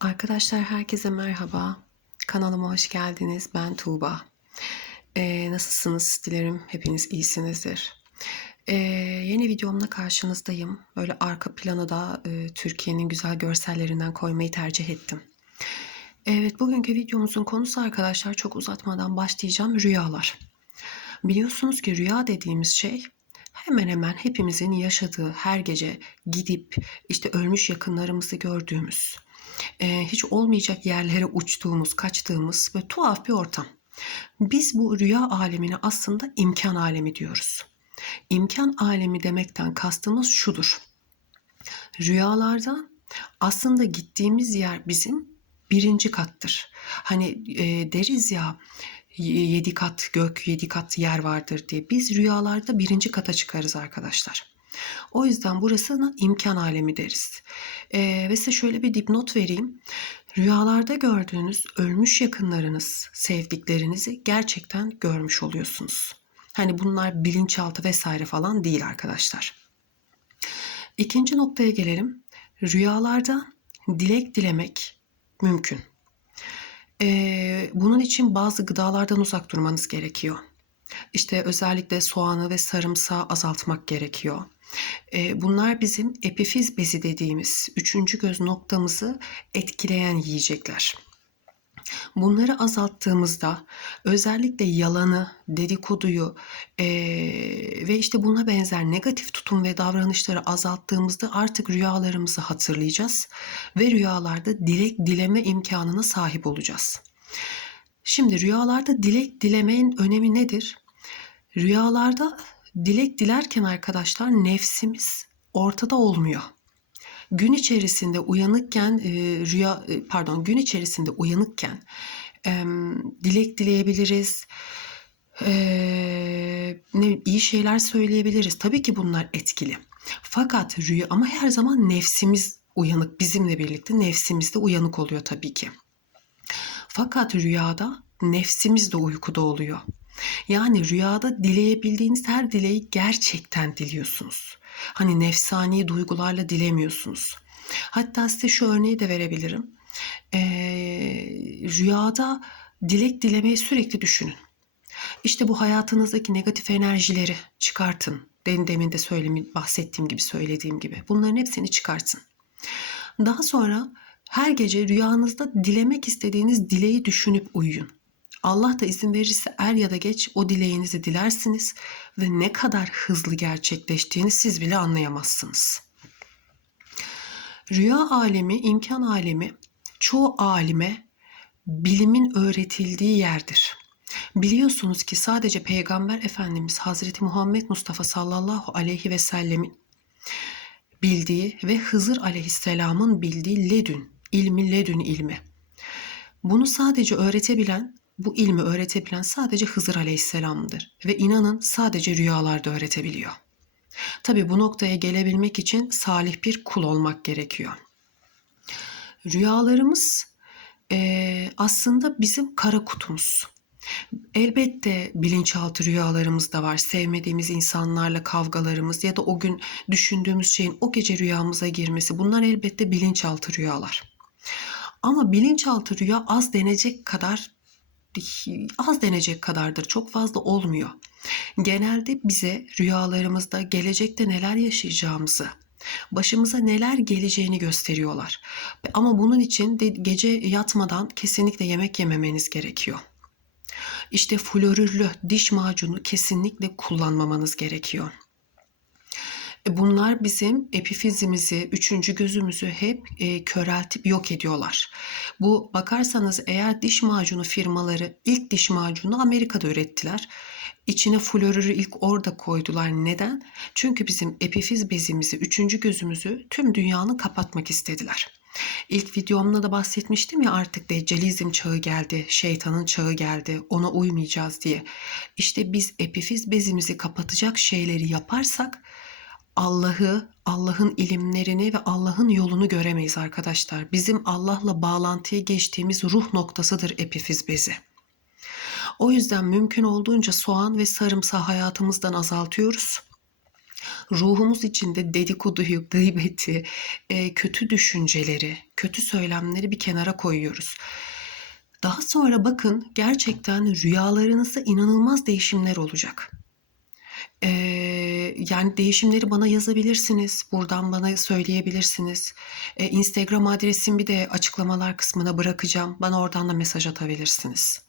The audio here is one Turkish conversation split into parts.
Arkadaşlar herkese merhaba. Kanalıma hoş geldiniz. Ben Tuğba. Ee, nasılsınız? Dilerim hepiniz iyisinizdir. Ee, yeni videomla karşınızdayım. Böyle arka plana da e, Türkiye'nin güzel görsellerinden koymayı tercih ettim. Evet, bugünkü videomuzun konusu arkadaşlar çok uzatmadan başlayacağım rüyalar. Biliyorsunuz ki rüya dediğimiz şey hemen hemen hepimizin yaşadığı her gece gidip işte ölmüş yakınlarımızı gördüğümüz, hiç olmayacak yerlere uçtuğumuz, kaçtığımız ve tuhaf bir ortam. Biz bu rüya alemine aslında imkan alemi diyoruz. İmkan alemi demekten kastımız şudur. Rüyalarda aslında gittiğimiz yer bizim birinci kattır. Hani e, deriz ya yedi kat gök, yedi kat yer vardır diye. Biz rüyalarda birinci kata çıkarız arkadaşlar. O yüzden burasına imkan alemi deriz. Ee, ve size şöyle bir dipnot vereyim. Rüyalarda gördüğünüz ölmüş yakınlarınız, sevdiklerinizi gerçekten görmüş oluyorsunuz. Hani bunlar bilinçaltı vesaire falan değil arkadaşlar. İkinci noktaya gelelim. Rüyalarda dilek dilemek mümkün. Ee, bunun için bazı gıdalardan uzak durmanız gerekiyor. İşte özellikle soğanı ve sarımsağı azaltmak gerekiyor. Bunlar bizim epifiz bezi dediğimiz üçüncü göz noktamızı etkileyen yiyecekler. Bunları azalttığımızda özellikle yalanı, dedikoduyu eee, ve işte buna benzer negatif tutum ve davranışları azalttığımızda artık rüyalarımızı hatırlayacağız ve rüyalarda dilek dileme imkanına sahip olacağız. Şimdi rüyalarda dilek dilemenin önemi nedir? Rüyalarda dilek dilerken arkadaşlar nefsimiz ortada olmuyor. Gün içerisinde uyanıkken e, rüya e, pardon gün içerisinde uyanıkken e, dilek dileyebiliriz. E, ne iyi şeyler söyleyebiliriz. Tabii ki bunlar etkili. Fakat rüya ama her zaman nefsimiz uyanık bizimle birlikte nefsimiz de uyanık oluyor tabii ki. Fakat rüyada nefsimiz de uykuda oluyor. Yani rüyada dileyebildiğiniz her dileği gerçekten diliyorsunuz. Hani nefsani duygularla dilemiyorsunuz. Hatta size şu örneği de verebilirim. Ee, rüyada dilek dilemeyi sürekli düşünün. İşte bu hayatınızdaki negatif enerjileri çıkartın. Demin, demin de söylemi, bahsettiğim gibi söylediğim gibi. Bunların hepsini çıkartın. Daha sonra her gece rüyanızda dilemek istediğiniz dileği düşünüp uyuyun. Allah da izin verirse er ya da geç o dileğinizi dilersiniz ve ne kadar hızlı gerçekleştiğini siz bile anlayamazsınız. Rüya alemi, imkan alemi çoğu alime bilimin öğretildiği yerdir. Biliyorsunuz ki sadece Peygamber Efendimiz Hazreti Muhammed Mustafa sallallahu aleyhi ve sellemin bildiği ve Hızır aleyhisselamın bildiği ledün, ilmi ledün ilmi. Bunu sadece öğretebilen bu ilmi öğretebilen sadece Hızır Aleyhisselam'dır ve inanın sadece rüyalarda öğretebiliyor. Tabi bu noktaya gelebilmek için salih bir kul olmak gerekiyor. Rüyalarımız e, aslında bizim kara kutumuz. Elbette bilinçaltı rüyalarımız da var. Sevmediğimiz insanlarla kavgalarımız ya da o gün düşündüğümüz şeyin o gece rüyamıza girmesi bunlar elbette bilinçaltı rüyalar. Ama bilinçaltı rüya az denecek kadar az denecek kadardır. Çok fazla olmuyor. Genelde bize rüyalarımızda gelecekte neler yaşayacağımızı, başımıza neler geleceğini gösteriyorlar. Ama bunun için de gece yatmadan kesinlikle yemek yememeniz gerekiyor. İşte florürlü diş macunu kesinlikle kullanmamanız gerekiyor. E, bunlar bizim epifizimizi, üçüncü gözümüzü hep e, köreltip yok ediyorlar. Bu bakarsanız eğer diş macunu firmaları ilk diş macunu Amerika'da ürettiler. İçine florürü ilk orada koydular. Neden? Çünkü bizim epifiz bezimizi, üçüncü gözümüzü tüm dünyanın kapatmak istediler. İlk videomda da bahsetmiştim ya artık deccalizm çağı geldi, şeytanın çağı geldi, ona uymayacağız diye. İşte biz epifiz bezimizi kapatacak şeyleri yaparsak Allah'ı, Allah'ın ilimlerini ve Allah'ın yolunu göremeyiz arkadaşlar. Bizim Allah'la bağlantıya geçtiğimiz ruh noktasıdır epifiz bezi. O yüzden mümkün olduğunca soğan ve sarımsağı hayatımızdan azaltıyoruz. ruhumuz içinde dedikoduyu, gıybeti, e, kötü düşünceleri, kötü söylemleri bir kenara koyuyoruz. Daha sonra bakın gerçekten rüyalarınızda inanılmaz değişimler olacak. Ee, yani değişimleri bana yazabilirsiniz. Buradan bana söyleyebilirsiniz. Ee, Instagram adresimi de açıklamalar kısmına bırakacağım. Bana oradan da mesaj atabilirsiniz.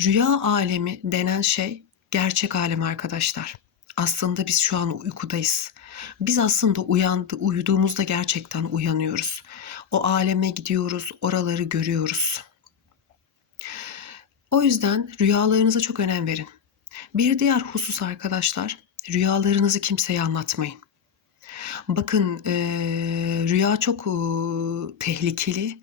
Rüya alemi denen şey gerçek alem arkadaşlar. Aslında biz şu an uykudayız. Biz aslında uyandı, uyuduğumuzda gerçekten uyanıyoruz. O aleme gidiyoruz, oraları görüyoruz. O yüzden rüyalarınıza çok önem verin. Bir diğer husus arkadaşlar, rüyalarınızı kimseye anlatmayın. Bakın e, rüya çok e, tehlikeli,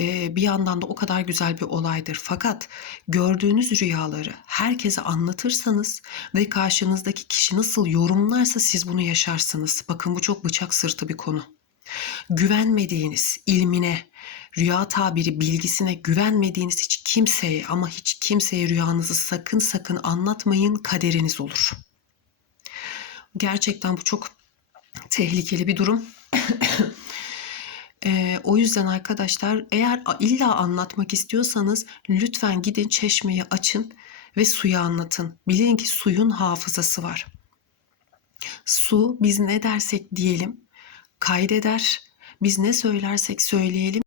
e, bir yandan da o kadar güzel bir olaydır. Fakat gördüğünüz rüyaları herkese anlatırsanız ve karşınızdaki kişi nasıl yorumlarsa siz bunu yaşarsınız. Bakın bu çok bıçak sırtı bir konu. Güvenmediğiniz ilmine, rüya tabiri bilgisine güvenmediğiniz hiç kimseye ama hiç kimseye rüyanızı sakın sakın anlatmayın kaderiniz olur. Gerçekten bu çok tehlikeli bir durum. Ee, o yüzden arkadaşlar eğer illa anlatmak istiyorsanız lütfen gidin çeşmeyi açın ve suyu anlatın. Bilin ki suyun hafızası var. Su biz ne dersek diyelim kaydeder. Biz ne söylersek söyleyelim